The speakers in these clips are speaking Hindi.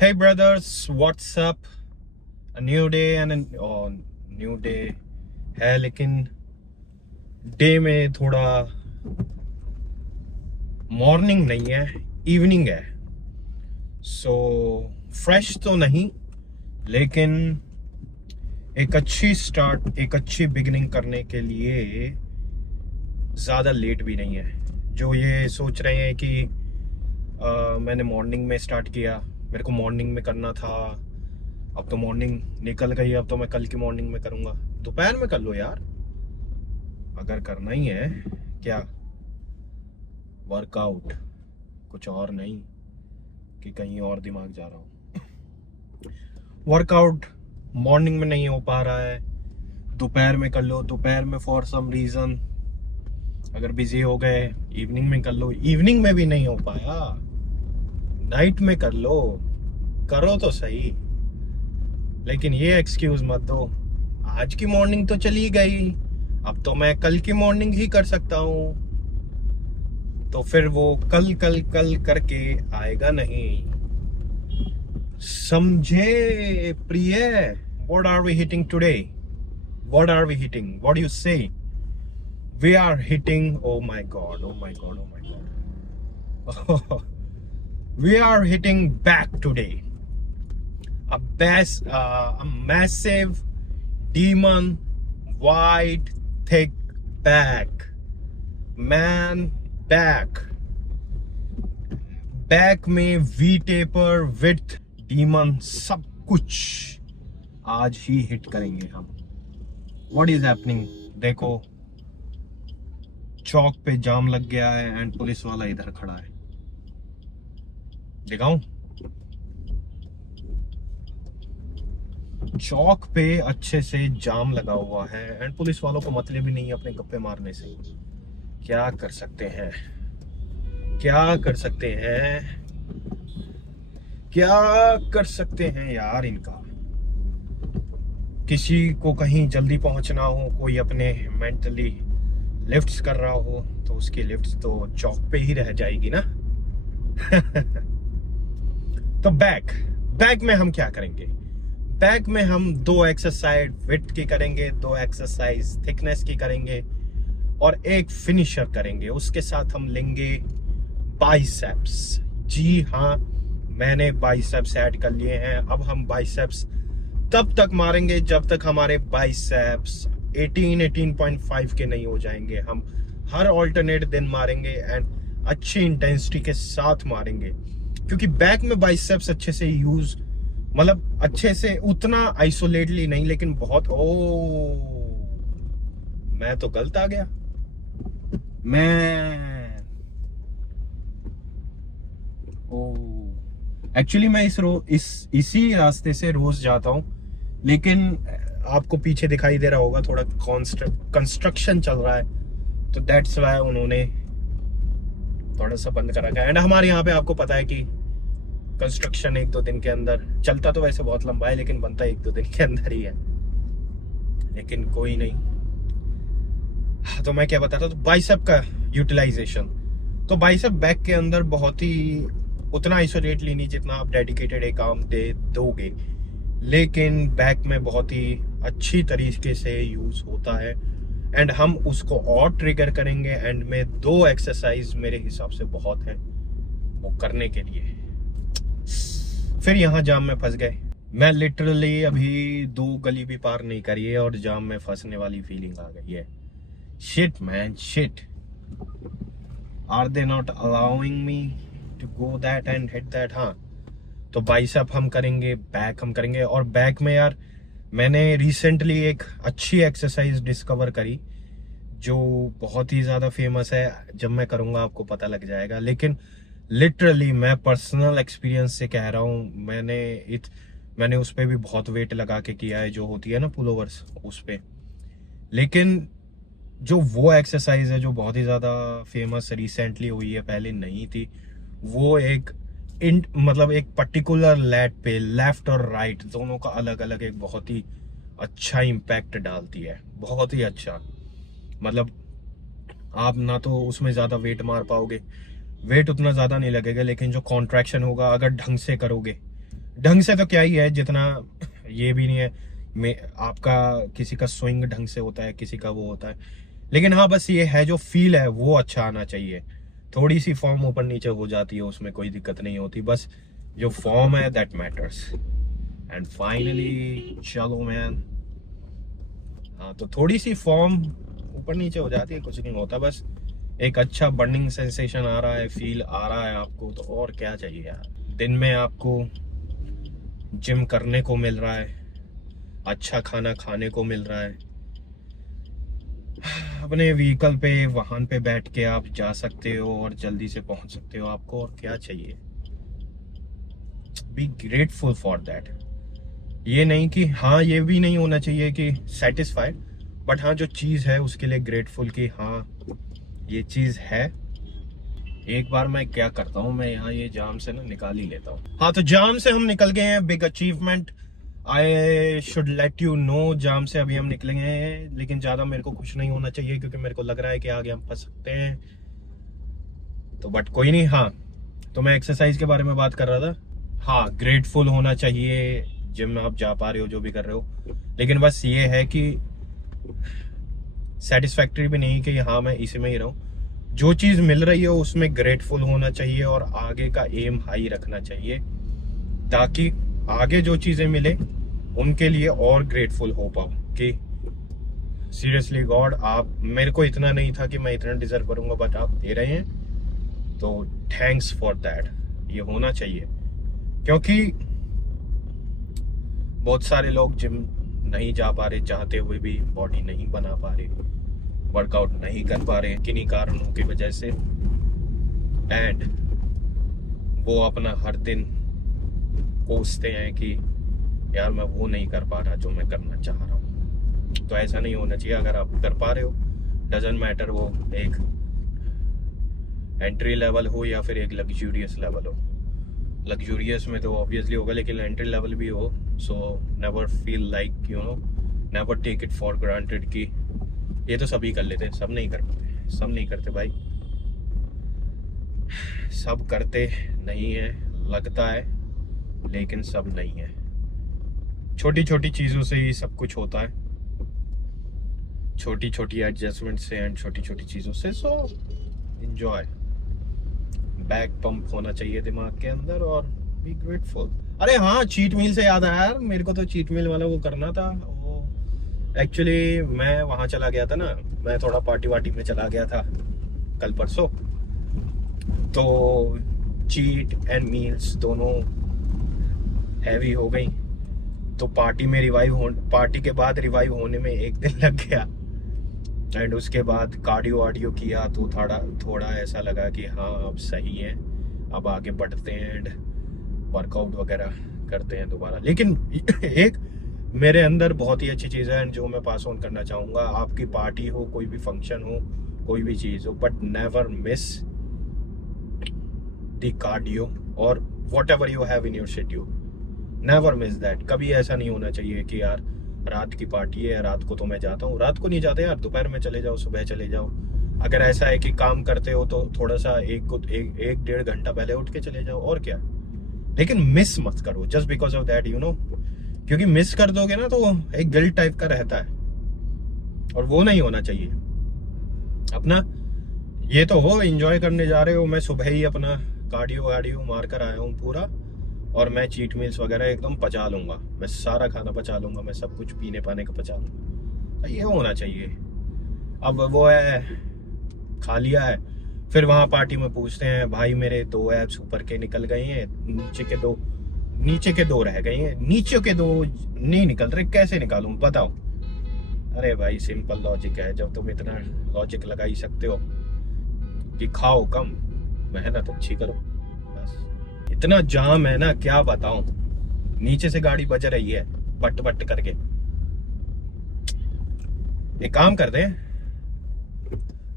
Hey brothers, what's up? A new day and new day है, लेकिन डे में थोड़ा मॉर्निंग नहीं है, इवनिंग है। सो फ्रेश तो नहीं, लेकिन एक अच्छी स्टार्ट, एक अच्छी बिगिनिंग करने के लिए ज़्यादा लेट भी नहीं है। जो ये सोच रहे हैं कि मैंने मॉर्निंग में स्टार्ट किया, मेरे को मॉर्निंग में करना था, अब तो मॉर्निंग निकल गई, अब तो मैं कल की मॉर्निंग में करूँगा। दोपहर में कर लो यार, अगर करना ही है। क्या वर्कआउट, कुछ और नहीं कि कहीं और दिमाग जा रहा हूँ। वर्कआउट मॉर्निंग में नहीं हो पा रहा है, दोपहर में कर लो। दोपहर में फॉर सम रीज़न अगर बिजी हो गए, इवनिंग में कर लो। इवनिंग में भी नहीं हो पाया, नाइट में कर लो। करो तो सही, लेकिन ये एक्सक्यूज मत दो, आज की मॉर्निंग तो चली गई, अब तो मैं कल की मॉर्निंग ही कर सकता हूँ। तो फिर वो कल कल कल करके आएगा नहीं, समझे प्रिय? What are we hitting today? What are we hitting? What do you say? We are hitting, oh my god, oh my god, oh my god. We are hitting back today. A massive demon wide thick back. Man back. Back में वी टेपर विथ डीमन सब कुछ आज ही हिट करेंगे हम। What is happening? देखो, चौक पे जाम लग गया है एंड पुलिस वाला इधर खड़ा है। दिखाऊं? चौक पे अच्छे से जाम लगा हुआ है एंड पुलिस वालों को मतलब भी नहीं है अपने गप्पे मारने से। क्या कर सकते हैं, क्या कर सकते हैं, क्या कर सकते हैं यार इनका। किसी को कहीं जल्दी पहुंचना हो, कोई अपने मेंटली लिफ्ट्स कर रहा हो, तो उसकी लिफ्ट्स तो चौक पे ही रह जाएगी ना। तो बैक में हम क्या करेंगे? बैक में हम 2 एक्सरसाइज विड्थ की करेंगे, 2 एक्सरसाइज थिकनेस की करेंगे और एक फिनिशर करेंगे। उसके साथ हम लेंगे बाइसेप्स। जी हाँ, मैंने बाइसेप्स ऐड कर लिए हैं। अब हम बाइसेप्स तब तक मारेंगे जब तक हमारे बाइसेप्स 18.5 के नहीं हो जाएंगे। हम हर ऑल्टरनेट दिन मारेंगे एंड अच्छी इंटेंसिटी के साथ मारेंगे, क्योंकि बैक में बाइसेप्स अच्छे से यूज, मतलब अच्छे से उतना आइसोलेटली नहीं, लेकिन बहुत मैं तो गलत आ गया। एक्चुअली मैं इसी रास्ते से रोज जाता हूँ, लेकिन आपको पीछे दिखाई दे रहा होगा थोड़ा कंस्ट्रक्शन चल रहा है, तो दैट्स वाई उन्होंने थोड़ा सा बंद करा गया। एंड हमारे यहाँ पे आपको पता है कि कंस्ट्रक्शन 1-2 दिन के अंदर चलता, तो वैसे बहुत लंबा है लेकिन बनता 1-2 दिन के अंदर ही है। लेकिन कोई नहीं। तो मैं क्या बता रहा था, तो बाइसेप का यूटिलाइजेशन। तो बाइसेप बैक के अंदर बहुत ही उतना आइसोलेटली नहीं जितना आप डेडिकेटेड एक काम दे दोगे, लेकिन बैक में बहुत ही अच्छी तरीके से यूज होता है एंड हम उसको और ट्रिगर करेंगे। एंड में 2 एक्सरसाइज मेरे हिसाब से बहुत है वो करने के लिए। फिर यहाँ जाम में फंस गए। मैं लिटरली अभी 2 गली भी पार नहीं करी है और जाम में फंसने वाली फीलिंग आ गई है। Shit man, shit. Are they not allowing me to go that and hit that? हाँ, तो बाइसेप हम करेंगे, बैक हम करेंगे। और बैक में यार मैंने रिसेंटली एक अच्छी एक्सरसाइज डिस्कवर करी जो बहुत ही ज़्यादा फेमस है। जब मैं करूँगा आपको पता लग जाएगा, लेकिन लिटरली मैं पर्सनल एक्सपीरियंस से कह रहा हूँ, मैंने उस पर भी बहुत वेट लगा के किया है, जो होती है ना पुलोवर्स, उस पर। लेकिन जो वो एक्सरसाइज है जो बहुत ही ज़्यादा फेमस रिसेंटली हुई है, पहले नहीं थी, वो मतलब एक पर्टिकुलर लैट पे लेफ्ट और राइट दोनों का अलग अलग एक बहुत ही अच्छा इम्पैक्ट डालती है। बहुत ही अच्छा, मतलब आप ना तो उसमें ज़्यादा वेट मार पाओगे, वेट उतना ज़्यादा नहीं लगेगा, लेकिन जो कॉन्ट्रैक्शन होगा अगर ढंग से करोगे, ढंग से तो क्या ही है, जितना ये भी नहीं है मैं आपका किसी का स्विंग ढंग से होता है, किसी का वो होता है, लेकिन हाँ बस ये है जो फील है वो अच्छा आना चाहिए। थोड़ी सी फॉर्म ऊपर नीचे हो जाती है उसमें कोई दिक्कत नहीं होती, बस जो फॉर्म है दैट मैटर्स। एंड फाइनली चलो मैन, हाँ तो थोड़ी सी फॉर्म ऊपर नीचे हो जाती है, कुछ नहीं होता, बस एक अच्छा बर्निंग सेंसेशन आ रहा है, फील आ रहा है आपको, तो और क्या चाहिए यार। दिन में आपको जिम करने को मिल रहा है, अच्छा खाना खाने को मिल रहा है, अपने व्हीकल पे वाहन पे बैठ के आप जा सकते हो और जल्दी से पहुंच सकते हो, आपको और क्या चाहिए। Be grateful for that. ये नहीं कि हाँ, ये भी नहीं होना चाहिए कि सेटिस्फाइड, बट हाँ जो चीज़ है उसके लिए ग्रेटफुल कि हाँ ये चीज़ है। एक बार मैं क्या करता हूँ, मैं यहाँ ये जाम से ना निकाल ही लेता हूँ। हाँ तो जाम से हम निकल गए हैं, big achievement. I should let you know, जाम से अभी हम निकलेंगे, लेकिन ज़्यादा मेरे को खुश नहीं होना चाहिए क्योंकि मेरे को लग रहा है कि आगे हम फंस सकते हैं, तो बट कोई नहीं। हाँ तो मैं एक्सरसाइज के बारे में बात कर रहा था। हाँ ग्रेटफुल होना चाहिए, जिम में आप जा पा रहे हो, जो भी कर रहे हो, लेकिन बस ये है कि सेटिस्फैक्ट्री भी नहीं कि हाँ मैं इसी में ही रहूँ। जो चीज़ मिल रही है उसमें ग्रेटफुल होना चाहिए और आगे का एम हाई रखना चाहिए, ताकि आगे जो चीज़ें मिले उनके लिए और ग्रेटफुल हो पाओ कि सीरियसली गॉड, आप मेरे को इतना नहीं था कि मैं इतना डिजर्व करूंगा, बट आप दे रहे हैं, तो थैंक्स फॉर दैट। ये होना चाहिए, क्योंकि बहुत सारे लोग जिम नहीं जा पा रहे, चाहते हुए भी बॉडी नहीं बना पा रहे, वर्कआउट नहीं कर पा रहे किन्हीं कारणों की वजह से, एंड वो अपना हर दिन कोसते हैं कि यार मैं वो नहीं कर पा रहा जो मैं करना चाह रहा हूँ। तो ऐसा नहीं होना चाहिए। अगर आप कर पा रहे हो, डजंट मैटर वो एक एंट्री लेवल हो या फिर एक लग्जूरियस लेवल हो। लग्जूरियस में तो ऑब्वियसली होगा, लेकिन एंट्री लेवल भी हो, so never feel like you know, never take it for granted कि ये तो सभी कर लेते हैं। सब नहीं कर पाते, सब नहीं करते भाई, सब करते नहीं है, लगता है, लेकिन सब नहीं है। छोटी छोटी चीज़ों से ही सब कुछ होता है, छोटी छोटी एडजस्टमेंट से एंड छोटी छोटी चीज़ों से। सो एंजॉय, बैक पंप होना चाहिए दिमाग के अंदर और बी ग्रेटफुल। अरे हाँ, चीट मील से याद आया यार, मेरे को तो चीट मील वाला वो करना था। वो एक्चुअली मैं वहाँ चला गया था ना, मैं थोड़ा पार्टी वार्टी में चला गया था कल परसों, तो चीट एंड मील्स दोनों हैवी हो गई। तो पार्टी के बाद रिवाइव होने में एक दिन लग गया, एंड उसके बाद कार्डियो वार्डियो किया तो थोड़ा ऐसा लगा कि हाँ अब सही है, अब आगे बढ़ते हैं एंड वर्कआउट वगैरह करते हैं दोबारा। लेकिन एक मेरे अंदर बहुत ही अच्छी चीज़ है एंड जो मैं पास ऑन करना चाहूँगा, आपकी पार्टी हो, कोई भी फंक्शन हो, कोई भी चीज़ हो, but never miss the cardio और whatever you have in your schedule, never miss that. कभी ऐसा नहीं होना चाहिए कि यार रात की पार्टी है, रात को तो मैं जाता हूँ। रात को नहीं जाते यार, दोपहर में चले जाओ, सुबह चले जाओ। अगर ऐसा है कि काम करते हो तो थोड़ा सा एक डेढ़ घंटा पहले उठ के चले जाओ, और क्या। लेकिन मिस मत करो just because of that, you know, क्योंकि मिस कर दोगे ना तो एक गिल्ट टाइप का रहता है, और वो नहीं होना चाहिए। अपना ये तो हो, एंजॉय करने जा रहे हो। मैं सुबह ही अपना कार्डियो वार्डियो मार कर आया हूँ पूरा, और मैं चीट मील्स वगैरह एकदम पचा लूँगा, मैं सारा खाना पचा लूँगा, मैं सब कुछ पीने पाने का पचा लूँगा। ये होना चाहिए। अब वो है, खा लिया है, फिर वहाँ पार्टी में पूछते हैं भाई मेरे 2 एब्स ऊपर के निकल गए हैं, नीचे के दो रह गए हैं, नीचे के 2 नहीं निकल रहे, कैसे निकालूं बताओ। अरे भाई सिंपल लॉजिक है, जब तुम इतना लॉजिक लगा ही सकते हो कि खाओ कम, मेहनत अच्छी करो, बस। इतना जाम है ना, क्या बताऊं, नीचे से गाड़ी बज रही है बट बट करके। एक काम करते हैं,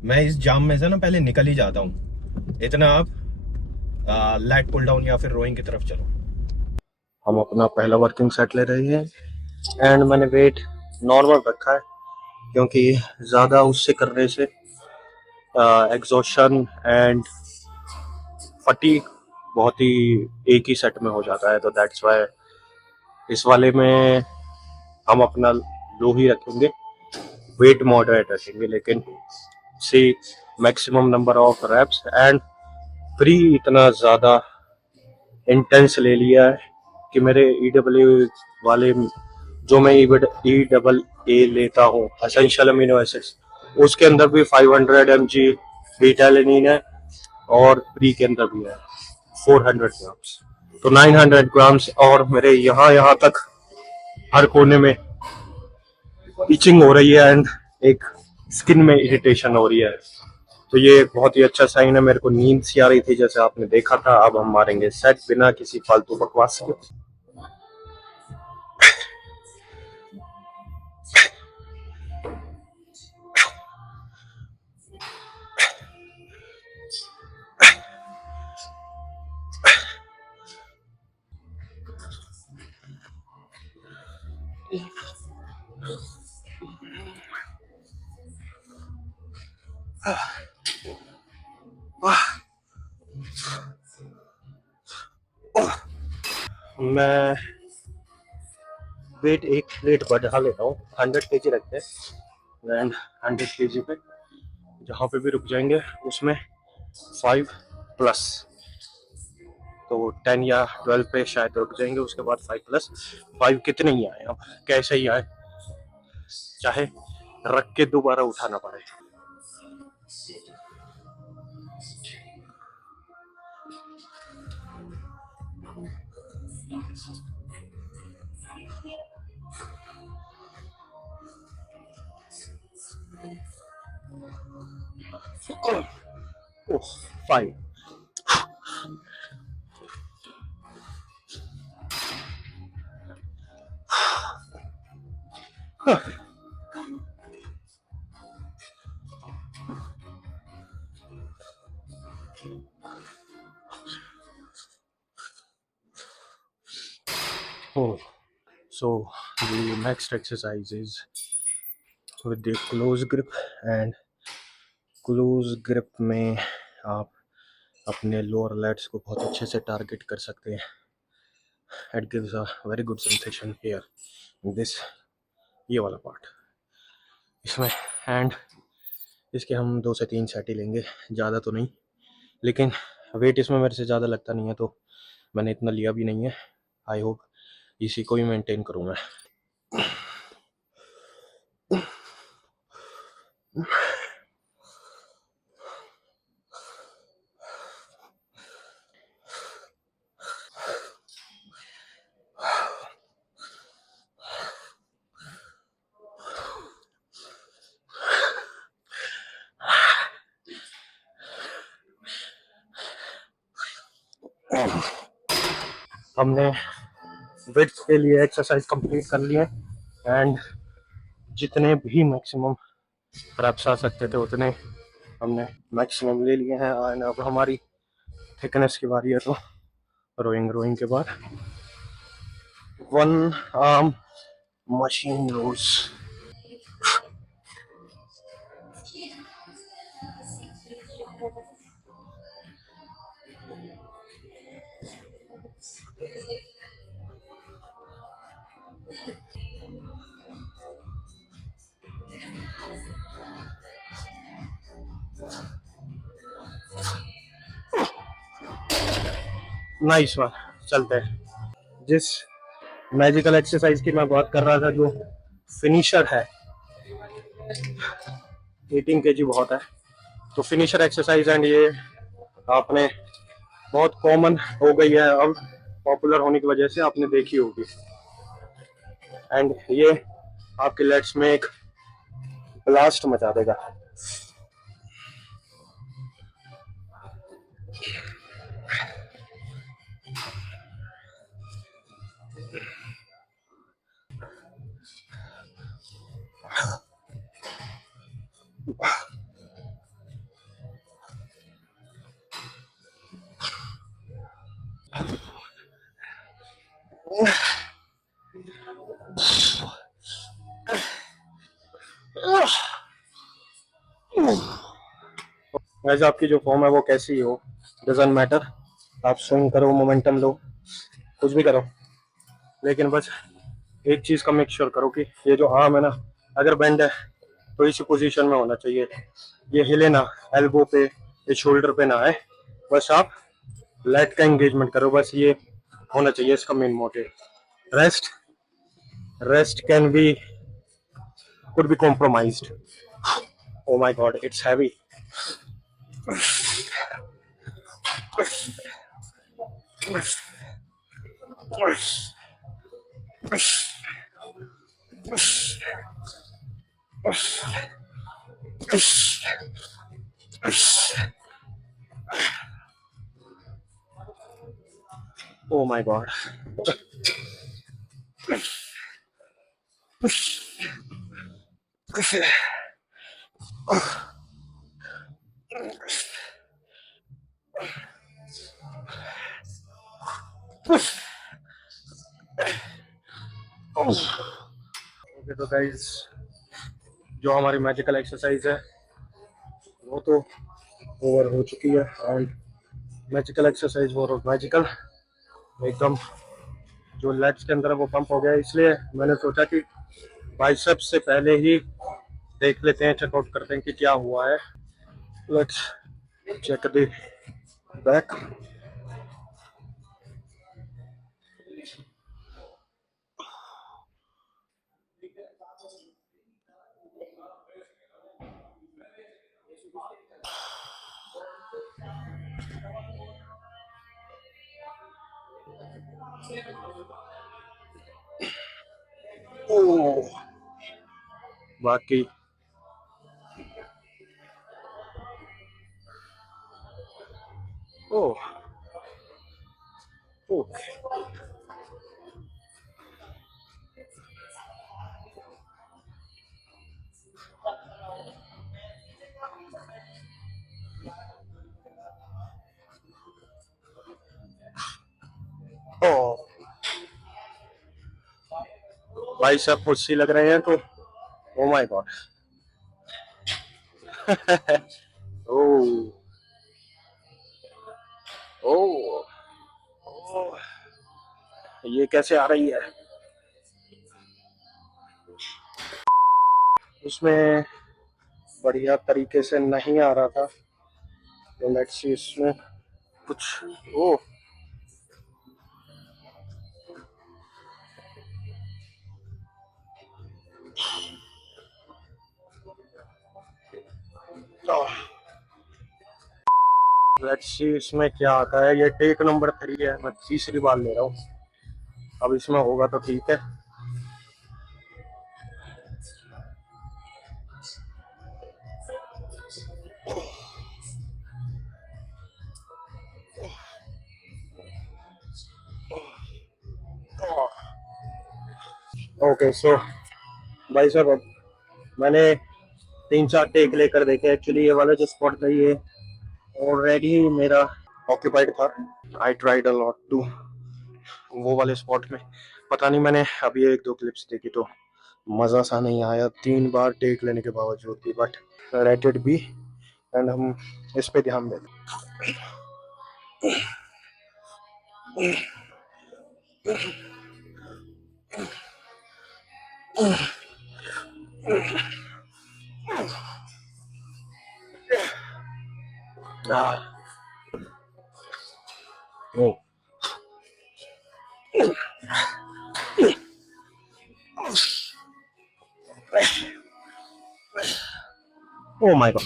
मैं इस जाम में से ना पहले निकल ही जाता हूँ, इतना आप लैट पुल डाउन या फिर रोइंग की तरफ चलो। हम अपना पहला वर्किंग सेट ले रहे हैं एंड मैंने वेट नॉर्मल रखा है, क्योंकि ज़्यादा उससे करने से एग्जॉशन एंड फटीग बहुत ही एक ही सेट में हो जाता है, तो दैट्स वाई इस वाले में हम अपना लो ही रखेंगे, वेट मॉडरेट रखेंगे, लेकिन see maximum number of reps and free इतना ज़्यादा इंटेंस ले लिया है कि मेरे EAA वाले, जो मैं EAA लेता हूँ एसेंशियल अमीनो एसिड्स, उसके अंदर भी 500 mg बीटा एलेनिन है और प्री के अंदर भी है 400 ग्राम्स, तो 900 ग्राम्स। और मेरे यहाँ तक हर कोने में इचिंग हो रही है एंड एक स्किन में इरिटेशन हो रही है, तो ये एक बहुत ही अच्छा साइन है। मेरे को नींद सी आ रही थी जैसे आपने देखा था। अब हम मारेंगे सेट बिना किसी फालतू बकवास के। मैं वेट एक प्लेट बढ़ा लेता हूँ, 100 kg रखते हैं एंड 100 kg पे जहाँ पे भी रुक जाएंगे उसमें 5+, तो 10 या 12 पे शायद रुक जाएंगे, उसके बाद 5+5 कितने ही आए, अब कैसे ही आए, चाहे रख के दोबारा उठाना पड़े। Oh, 5. Oh, so the next exercise is with the close grip, and close grip में आप अपने लोअर लैट्स को बहुत अच्छे से टारगेट कर सकते हैं. It gives a very good sensation here. This ये वाला पार्ट, इसमें एंड इसके हम 2 से 3 सेट ही लेंगे, ज़्यादा तो नहीं, लेकिन वेट इसमें मेरे से ज़्यादा लगता नहीं है तो मैंने इतना लिया भी नहीं है. आई होप इसी को ही मेंटेन करूँगा. हमने वेट के लिए एक्सरसाइज कंप्लीट कर लिए एंड जितने भी मैक्सिमम रेप्स आ सकते थे उतने हमने मैक्सिमम ले लिए हैं. एंड अब हमारी थिकनेस की बारी है, तो रोइंग के बाद 1 arm machine rows. Nice one. चलते हैं. जिस मैजिकल एक्सरसाइज की मैं बात कर रहा था, जो फिनिशर है, 18 kg बहुत है, तो फिनिशर एक्सरसाइज एंड ये आपने बहुत कॉमन हो गई है अब, पॉपुलर होने की वजह से आपने देखी होगी. एंड ये आपके लेट्स में एक ब्लास्ट मचा देगा. वैसे आपकी जो फॉर्म है वो कैसी हो, डजंट मैटर. आप स्विंग करो, मोमेंटम लो, कुछ भी करो, लेकिन बस एक चीज का मेक श्योर करो कि ये जो आर्म है ना, अगर बेंड है तो इसी पोजीशन में होना चाहिए, ये हिले ना, एल्बो पे ये शोल्डर पे ना आए, बस आप लेट का एंगेजमेंट करो, बस ये होना चाहिए इसका main motive. Rest rest can be could be compromised. Oh my god, it's heavy. Oh my god. Okay तो गाइस, जो हमारी मैजिकल एक्सरसाइज है वो तो ओवर हो चुकी है, एंड मैजिकल एक्सरसाइज वो मैजिकल एकदम जो लेग्स के अंदर है वो पंप हो गया, इसलिए मैंने सोचा कि बाइसेप्स से पहले ही देख लेते हैं, चेकआउट करते हैं कि क्या हुआ है। Let's check the back. Oh बाकी ओह ओके ओह बाइसेप मुझसे लग रहे हैं तो ओ माय गॉड। ओह ओह ओह ये कैसे आ रही है उसमें, बढ़िया तरीके से नहीं आ रहा था, तो लेट्स सी इसमें कुछ। ओ लेट्स सी इसमें क्या आता है। ये टेक नंबर 3 है, मैं तीसरी बार ले रहा हूँ, अब इसमें होगा तो ठीक है। ओके सो भाई साहब, अब मैंने 3-4 टेक लेकर देखे, एक्चुअली ये वाला जो स्पॉट था ये ऑलरेडी मेरा ऑक्यूपाइड था। I tried a lot to वो वाले स्पॉट में, पता नहीं, मैंने अभी 1-2 क्लिप्स देखी तो मज़ा सा नहीं आया 3 बार टेक लेने के बावजूद भी, but let it be, and हम इस पे ध्यान दें। Oh. Oh my god.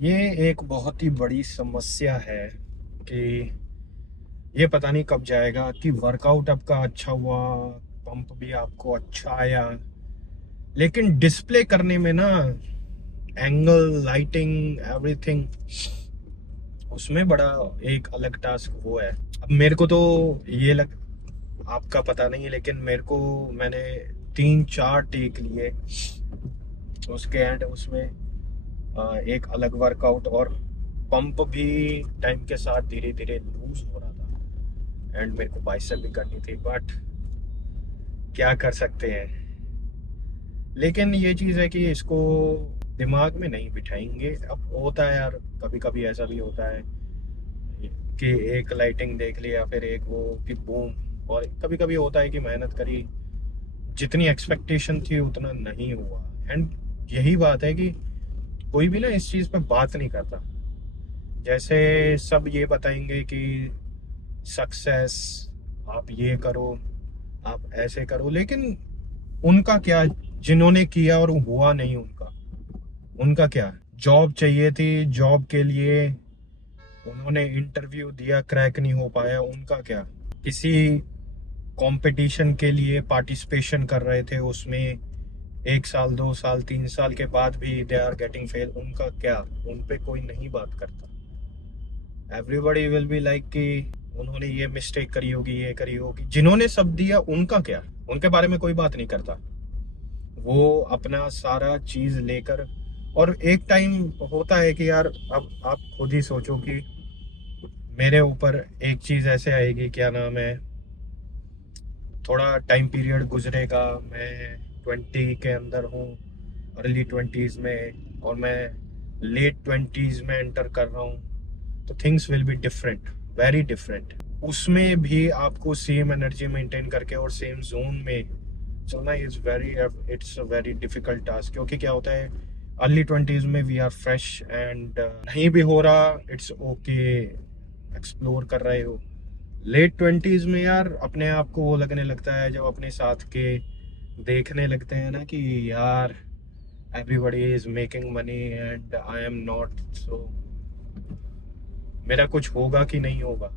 ये एक बहुत ही बड़ी समस्या है कि ये पता नहीं कब जाएगा कि वर्कआउट आपका अच्छा हुआ, पंप भी आपको अच्छा आया, लेकिन डिस्प्ले करने में ना एंगल, लाइटिंग, एवरीथिंग, उसमें बड़ा एक अलग टास्क वो है। अब मेरे को तो ये आपका पता नहीं, लेकिन मैंने 3-4 टेक लिए उसके एंड उसमें एक अलग वर्कआउट, और पंप भी टाइम के साथ धीरे धीरे लूज हो रहा था, एंड मेरे को बाइसेप भी करनी थी, बट क्या कर सकते हैं। लेकिन ये चीज़ है कि इसको दिमाग में नहीं बिठाएंगे। अब होता है यार, कभी कभी ऐसा भी होता है कि एक लाइटिंग देख लिया, फिर एक वो कि बूम, और कभी कभी होता है कि मेहनत करी, जितनी एक्सपेक्टेशन थी उतना नहीं हुआ। एंड यही बात है कि कोई भी ना इस चीज़ पे बात नहीं करता। जैसे सब ये बताएंगे कि सक्सेस, आप ये करो, आप ऐसे करो, लेकिन उनका क्या, जिन्होंने किया और हुआ नहीं उनका उनका क्या। जॉब चाहिए थी, जॉब के लिए उन्होंने इंटरव्यू दिया, क्रैक नहीं हो पाया, उनका क्या। किसी कंपटीशन के लिए पार्टिसिपेशन कर रहे थे, उसमें 1 साल 2 साल 3 साल के बाद भी दे आर गेटिंग फेल, उनका क्या। उन पे कोई नहीं बात करता। एवरीबॉडी विल बी लाइक कि उन्होंने ये मिस्टेक करी होगी, ये करी होगी। जिन्होंने सब दिया उनका क्या, उनके बारे में कोई बात नहीं करता। वो अपना सारा चीज लेकर, और एक टाइम होता है कि यार, अब आप खुद ही सोचो कि मेरे ऊपर एक चीज ऐसे आएगी, क्या नाम है, थोड़ा टाइम पीरियड गुजरेगा, मैं 20 के अंदर हूँ, अर्ली 20s में, और मैं लेट 20s में एंटर कर रहा हूँ, तो things will be different, very different. उसमें भी आपको सेम एनर्जी मेंटेन करके और सेम जोन में चलना it's a very difficult task. क्योंकि क्या होता है, अर्ली 20s में वी आर फ्रेश, एंड नहीं भी हो रहा, इट्स ओके, एक्सप्लोर कर रहे हो। लेट 20s में यार अपने आप को वो लगने लगता है, जब अपने साथ के देखने लगते हैं ना कि यार everybody is making money and I am not, so मेरा कुछ होगा कि नहीं होगा,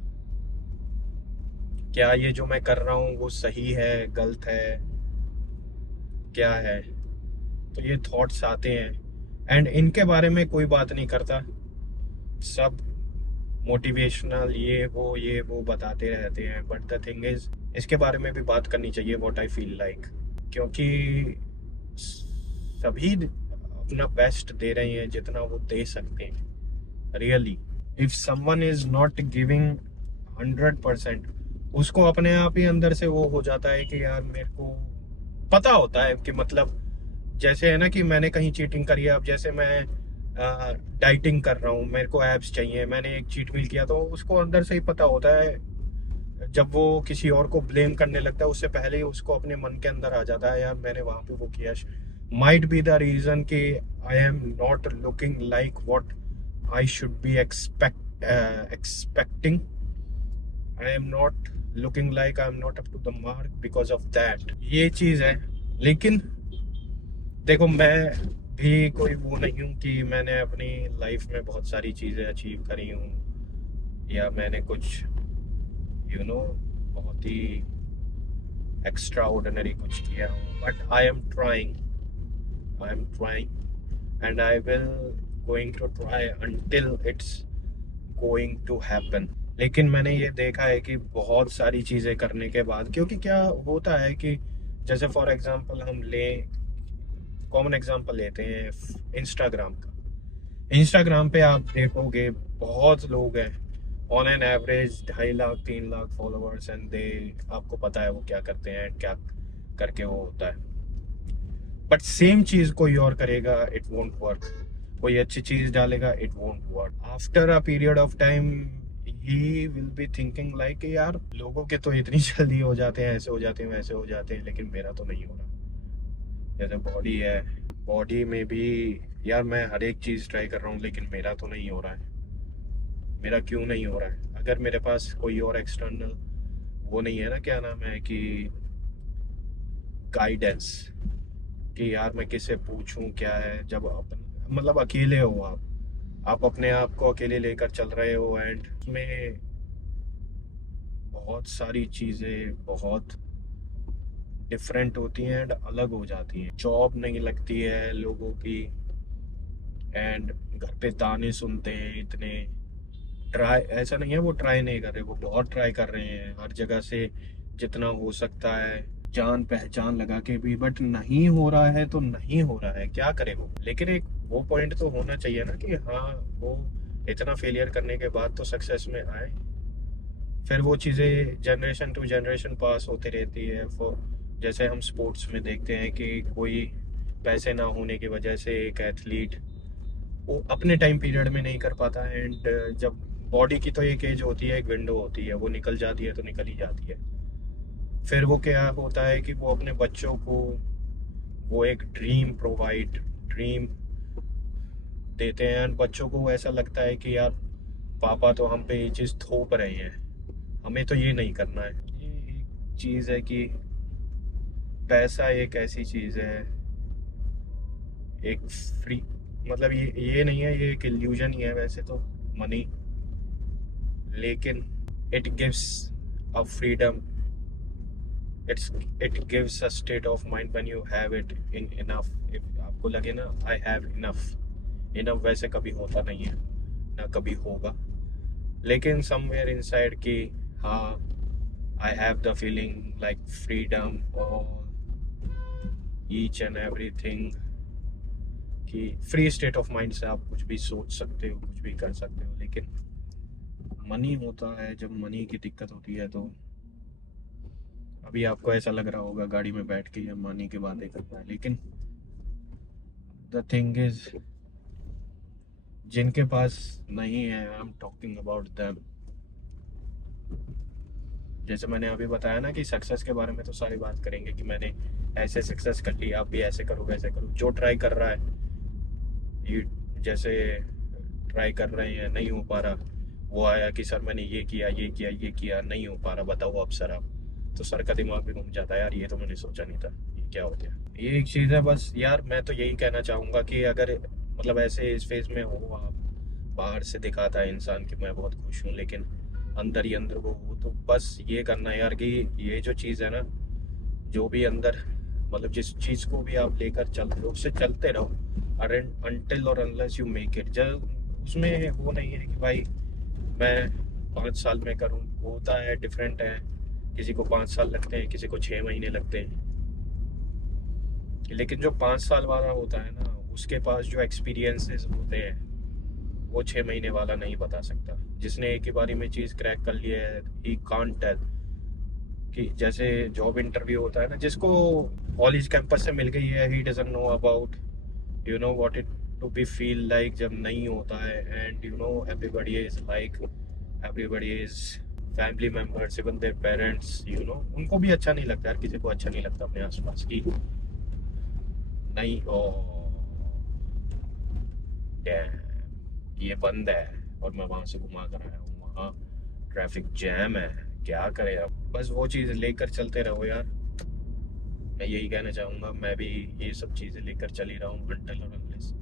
क्या ये जो मैं कर रहा हूँ वो सही है, गलत है, क्या है। तो ये थॉट्स आते हैं, एंड इनके बारे में कोई बात नहीं करता। सब मोटिवेशनल ये वो बताते रहते हैं, बट द थिंग इज, इसके बारे में भी बात करनी चाहिए, व्हाट आई फील लाइक। क्योंकि सभी अपना बेस्ट दे रहे हैं जितना वो दे सकते हैं। Really, if someone is not giving 100%, उसको अपने आप ही अंदर से वो हो जाता है कि यार मेरे को पता होता है कि मतलब, जैसे है ना कि मैंने कहीं चीटिंग करी है। अब जैसे मैं डाइटिंग कर रहा हूँ, मेरे को एब्स चाहिए, मैंने एक चीट मील किया, तो उसको अंदर से ही पता होता है। जब वो किसी और को ब्लेम करने लगता है, उससे पहले ही उसको अपने मन के अंदर आ जाता है, यार मैंने वहां पे वो किया, माइट बी द रीजन कि I am not looking like what I should be expecting, I am not looking like I am not up to the mark because of that, ये चीज है। लेकिन देखो, मैं भी कोई वो नहीं हूँ कि मैंने अपनी लाइफ में बहुत सारी चीज़ें अचीव करी हूँ, या मैंने कुछ बहुत ही एक्स्ट्रा ऑर्डिनरी कुछ किया हूँ, but I am trying and I will going to try until it's going to happen. लेकिन मैंने ये देखा है कि बहुत सारी चीज़ें करने के बाद, क्योंकि क्या होता है कि जैसे फॉर एग्जांपल हम लें, कॉमन एग्जांपल लेते हैं इंस्टाग्राम का। इंस्टाग्राम पे आप देखोगे बहुत लोग हैं, on an average 2.5 lakh 3 lakh followers, and they, आपको पता है वो क्या करते हैं, क्या करके वो होता है। बट सेम चीज कोई और करेगा, इट वोंट वर्क। कोई अच्छी चीज डालेगा, it won't work. After a period of time he will be thinking like यार, लोगों के तो इतनी जल्दी हो जाते हैं, ऐसे हो जाते हैं, वैसे हो जाते हैं, लेकिन मेरा तो नहीं हो रहा। जैसे बॉडी है, बॉडी में भी यार मैं हर एक चीज ट्राई कर रहा हूँ, लेकिन मेरा तो नहीं हो रहा है। मेरा क्यों नहीं हो रहा है? अगर मेरे पास कोई और एक्सटर्नल वो नहीं है ना, क्या नाम है कि गाइडेंस, कि यार मैं किससे पूछूं क्या है। जब मतलब अकेले हो आप अपने आप को अकेले लेकर चल रहे हो, एंड उसमें बहुत सारी चीजें बहुत डिफरेंट होती हैं एंड अलग हो जाती हैं। जॉब नहीं लगती है लोगों की, एंड घर पे ताने सुनते हैं इतने। ट्राई, ऐसा नहीं है वो ट्राई नहीं कर रहे, वो बहुत ट्राई कर रहे हैं हर जगह से। जितना हो सकता है जान पहचान लगा के भी, बट नहीं हो रहा है तो नहीं हो रहा है, क्या करे वो। लेकिन एक वो पॉइंट तो होना चाहिए ना कि हाँ वो इतना फेलियर करने के बाद तो सक्सेस में आए। फिर वो चीज़ें जनरेशन टू जनरेशन पास होती रहती है। फॉर जैसे हम स्पोर्ट्स में देखते हैं कि कोई पैसे ना होने की वजह से एक एथलीट वो अपने टाइम पीरियड में नहीं कर पाता है, एंड जब बॉडी की तो एक एज होती है, एक विंडो होती है, वो निकल जाती है तो निकल ही जाती है। फिर वो क्या होता है कि वो अपने बच्चों को वो एक ड्रीम देते हैं, एंड बच्चों को ऐसा लगता है कि यार पापा तो हम पे ये चीज़ थोप रहे हैं, हमें तो ये नहीं करना है। ये एक चीज़ है कि पैसा एक ऐसी चीज़ है, एक फ्री, मतलब ये नहीं है, ये एक इल्यूजन ही है वैसे तो मनी, लेकिन it gives a freedom, it gives a state of mind when you have it in enough. If आपको लगे ना आई हैव इनफ, इनफ वैसे कभी होता नहीं है ना कभी होगा, लेकिन समवेयर इनसाइड कि हाँ I have the feeling like freedom और ईच एंड एवरीथिंग, कि फ्री स्टेट ऑफ माइंड से आप कुछ भी सोच सकते हो, कुछ भी कर सकते हो। लेकिन मनी होता है, जब मनी की दिक्कत होती है तो अभी आपको ऐसा लग रहा होगा गाड़ी में बैठ के ये मनी की बातें करता है, लेकिन द थिंग इज जिनके पास नहीं है, I am talking about them. जैसे मैंने अभी बताया ना कि सक्सेस के बारे में तो सारी बात करेंगे कि मैंने ऐसे सक्सेस कर ली, आप भी ऐसे करो वैसे करो। जो ट्राई कर रहा है, ये जैसे ट्राई कर रहे हैं नहीं हो पा रहा, वो आया कि सर मैंने ये किया ये किया ये किया, नहीं हो पा रहा, बताओ अब सर आप, तो सर का दिमाग भी घूम जाता है, यार ये तो मैंने सोचा नहीं था, ये क्या हो गया। ये एक चीज़ है बस यार, मैं तो यही कहना चाहूँगा कि अगर मतलब ऐसे इस फेज में हो आप, बाहर से दिखाता है इंसान कि मैं बहुत खुश हूँ, लेकिन अंदर ही अंदर वो हो, तो बस ये करना है यार कि ये जो चीज़ है ना, जो भी अंदर मतलब जिस चीज़ को भी आप लेकर चल रहे हो उससे चलते रहो, अनटिल और अनलेस यू मेक इट। जब उसमें वो नहीं है कि भाई मैं 5 साल में करूँ, होता है डिफरेंट है, किसी को 5 साल लगते हैं, किसी को 6 महीने लगते हैं, लेकिन जो 5 साल वाला होता है ना, उसके पास जो एक्सपीरियंसेस होते हैं वो 6 महीने वाला नहीं बता सकता। जिसने एक ही बारी में चीज़ क्रैक कर लिया है, ही कांट टेल। कि जैसे जॉब इंटरव्यू होता है ना, जिसको कॉलेज कैंपस से मिल गई है, he doesn't know about you know what it to be feel like जब नहीं होता है। And you know everybody is like, everybody is family members, even their parents, you know उनको भी अच्छा नहीं लगता यार, किसी को अच्छा नहीं लगता अपने आसपास की नहीं। ओ ये बंद है और मैं वहां से घुमा कर आया हूँ, वहाँ ट्रैफिक जैम है, क्या करें अब। बस वो चीज़ लेकर चलते रहो यार, मैं यही कहना चाहूँगा। मैं भी ये सब चीज़ें लेकर चल ही रहा हूँ अनटिल और अनलेस।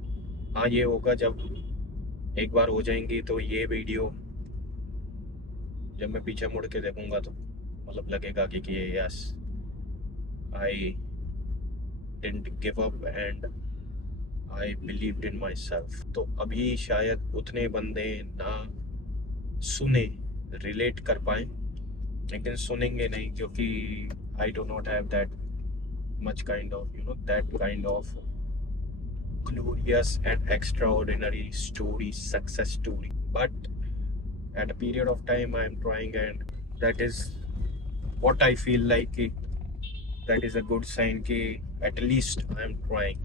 हाँ ये होगा जब एक बार हो जाएंगी तो ये वीडियो जब मैं पीछे मुड़ के देखूंगा तो मतलब लगेगा कि ये yes I didn't give up and I believed in my self. तो अभी शायद उतने बंदे ना सुने, रिलेट कर पाए, लेकिन सुनेंगे नहीं क्योंकि I do not have that much kind of that kind of glorious and extraordinary story, success story, but at a period of time I am trying, and that is what I feel like that is a good sign कि at least I am trying।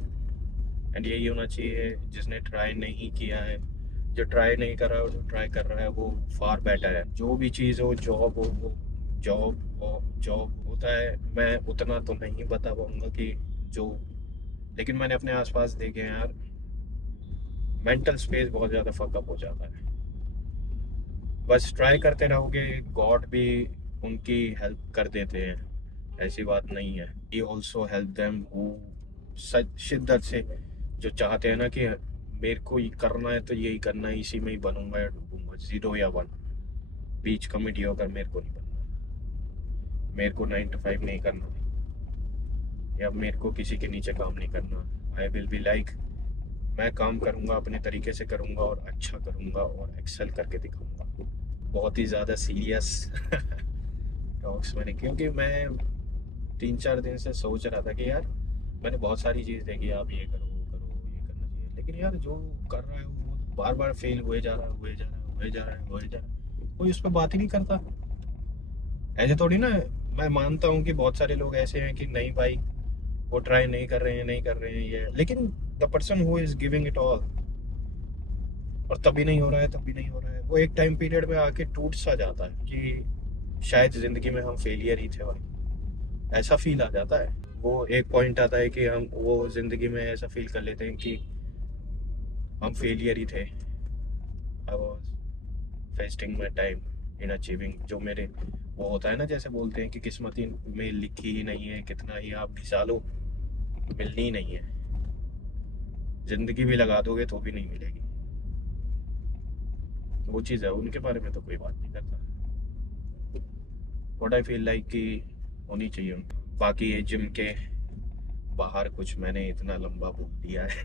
and यही होना चाहिए, जिसने ट्राई नहीं किया है, जो ट्राई नहीं कर रहा है, जो ट्राई कर रहा है वो फार बेटर है। जो भी चीज़ हो, जॉब हो, वो जॉब होता है। मैं उतना तो नहीं बता पाऊंगा कि जो, लेकिन मैंने अपने आसपास देखे हैं यार, मेंटल स्पेस बहुत ज़्यादा फकअप हो जाता है। बस ट्राई करते रहोगे, गॉड भी उनकी हेल्प कर देते हैं, ऐसी बात नहीं है। He also help them who शिद्दत से जो चाहते हैं ना कि मेरे को ये करना है तो यही करना है, इसी में ही बनूंगा या डूबूंगा, 0 या 1 बीच कमिटी होकर मेरे को नहीं बनना, मेरे को 9 to 5 नहीं करना, या मेरे को किसी के नीचे काम नहीं करना। आई विल बी लाइक, मैं काम करूँगा, अपने तरीके से करूँगा और अच्छा करूँगा और एक्सेल करके दिखाऊँगा। बहुत ही ज़्यादा सीरियस टॉक्स मैंने, क्योंकि मैं 3-4 दिन से सोच रहा था कि यार मैंने बहुत सारी चीज़ देखी, आप ये करो वो करो, ये करना चाहिए, लेकिन यार जो कर रहा है वो बार बार फेल हुए जा रहा है, हुए जा रहा है, हुए जा रहा है, हुए जा रहा है, कोई उस पर बात ही नहीं करता। ऐसे थोड़ी ना, मैं मानता हूँ कि बहुत सारे लोग ऐसे हैं कि नहीं भाई वो ट्राई नहीं कर रहे हैं, नहीं कर रहे हैं ये, लेकिन the person who is giving it all और तभी नहीं हो रहा है, तभी नहीं हो रहा है, वो एक टाइम पीरियड में आके टूट सा जाता है कि शायद जिंदगी में हम फेलियर ही थे भाई, ऐसा फील आ जाता है। वो एक पॉइंट आता है कि हम वो जिंदगी में ऐसा फील कर लेते हैं कि हम फेलियर ही थे। I was wasting my time in achieving जो मेरे, वो होता है ना जैसे बोलते हैं कि किस्मत ही में लिखी ही नहीं है, कितना ही आप घिसा लो मिलनी ही नहीं है, जिंदगी भी लगा दोगे तो भी नहीं मिलेगी। वो चीज़ है, उनके बारे में तो कोई बात नहीं करता। व्हाट आई फील लाइक कि होनी चाहिए। बाकी ये जिम के बाहर कुछ मैंने इतना लंबा बोल दिया है।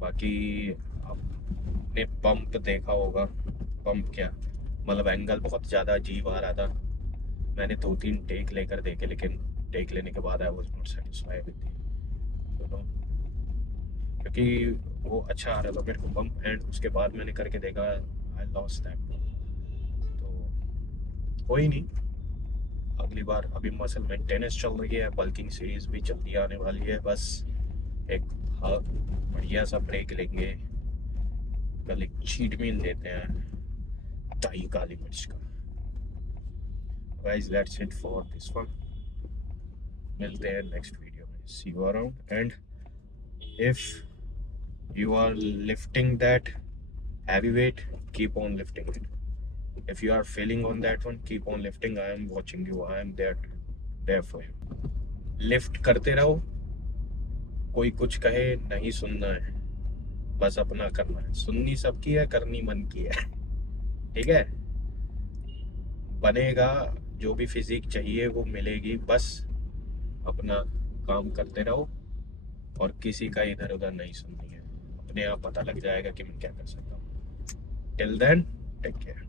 बाकी आपने पंप देखा होगा, पंप क्या मतलब एंगल बहुत ज़्यादा अजीब आ रहा था। मैंने 2-3 टेक लेकर देखे, लेकिन टेक लेने के बाद I was not satisfied with no, क्योंकि वो अच्छा आ रहा था मेरे को पंप, एंड उसके बाद मैंने करके देखा आई लॉस्ट दैट। तो कोई नहीं, अगली बार, अभी मसल मेंटेनेंस चल रही है, बल्किंग सीरीज भी जल्दी आने वाली है, बस एक बढ़िया सा ब्रेक लेंगे, कल एक चीट मील लेते हैं ताई काली मिर्च का। Guys that's it for this one, मिलते हैं नेक्स्ट वीडियो में, see you around, and if you are lifting that heavy weight, keep on lifting it. If you are failing on that one, keep on lifting. I am watching you, I am there for you. Lift करते रहो, कोई कुछ कहे नहीं सुनना है, बस अपना करना है, सुननी सबकी है, करनी मन की है। ठीक है, बनेगा, जो भी फिजिक चाहिए वो मिलेगी, बस अपना काम करते रहो और किसी का इधर उधर नहीं सुननी है, अपने आप पता लग जाएगा कि मैं क्या कर सकता हूँ। Till then take care.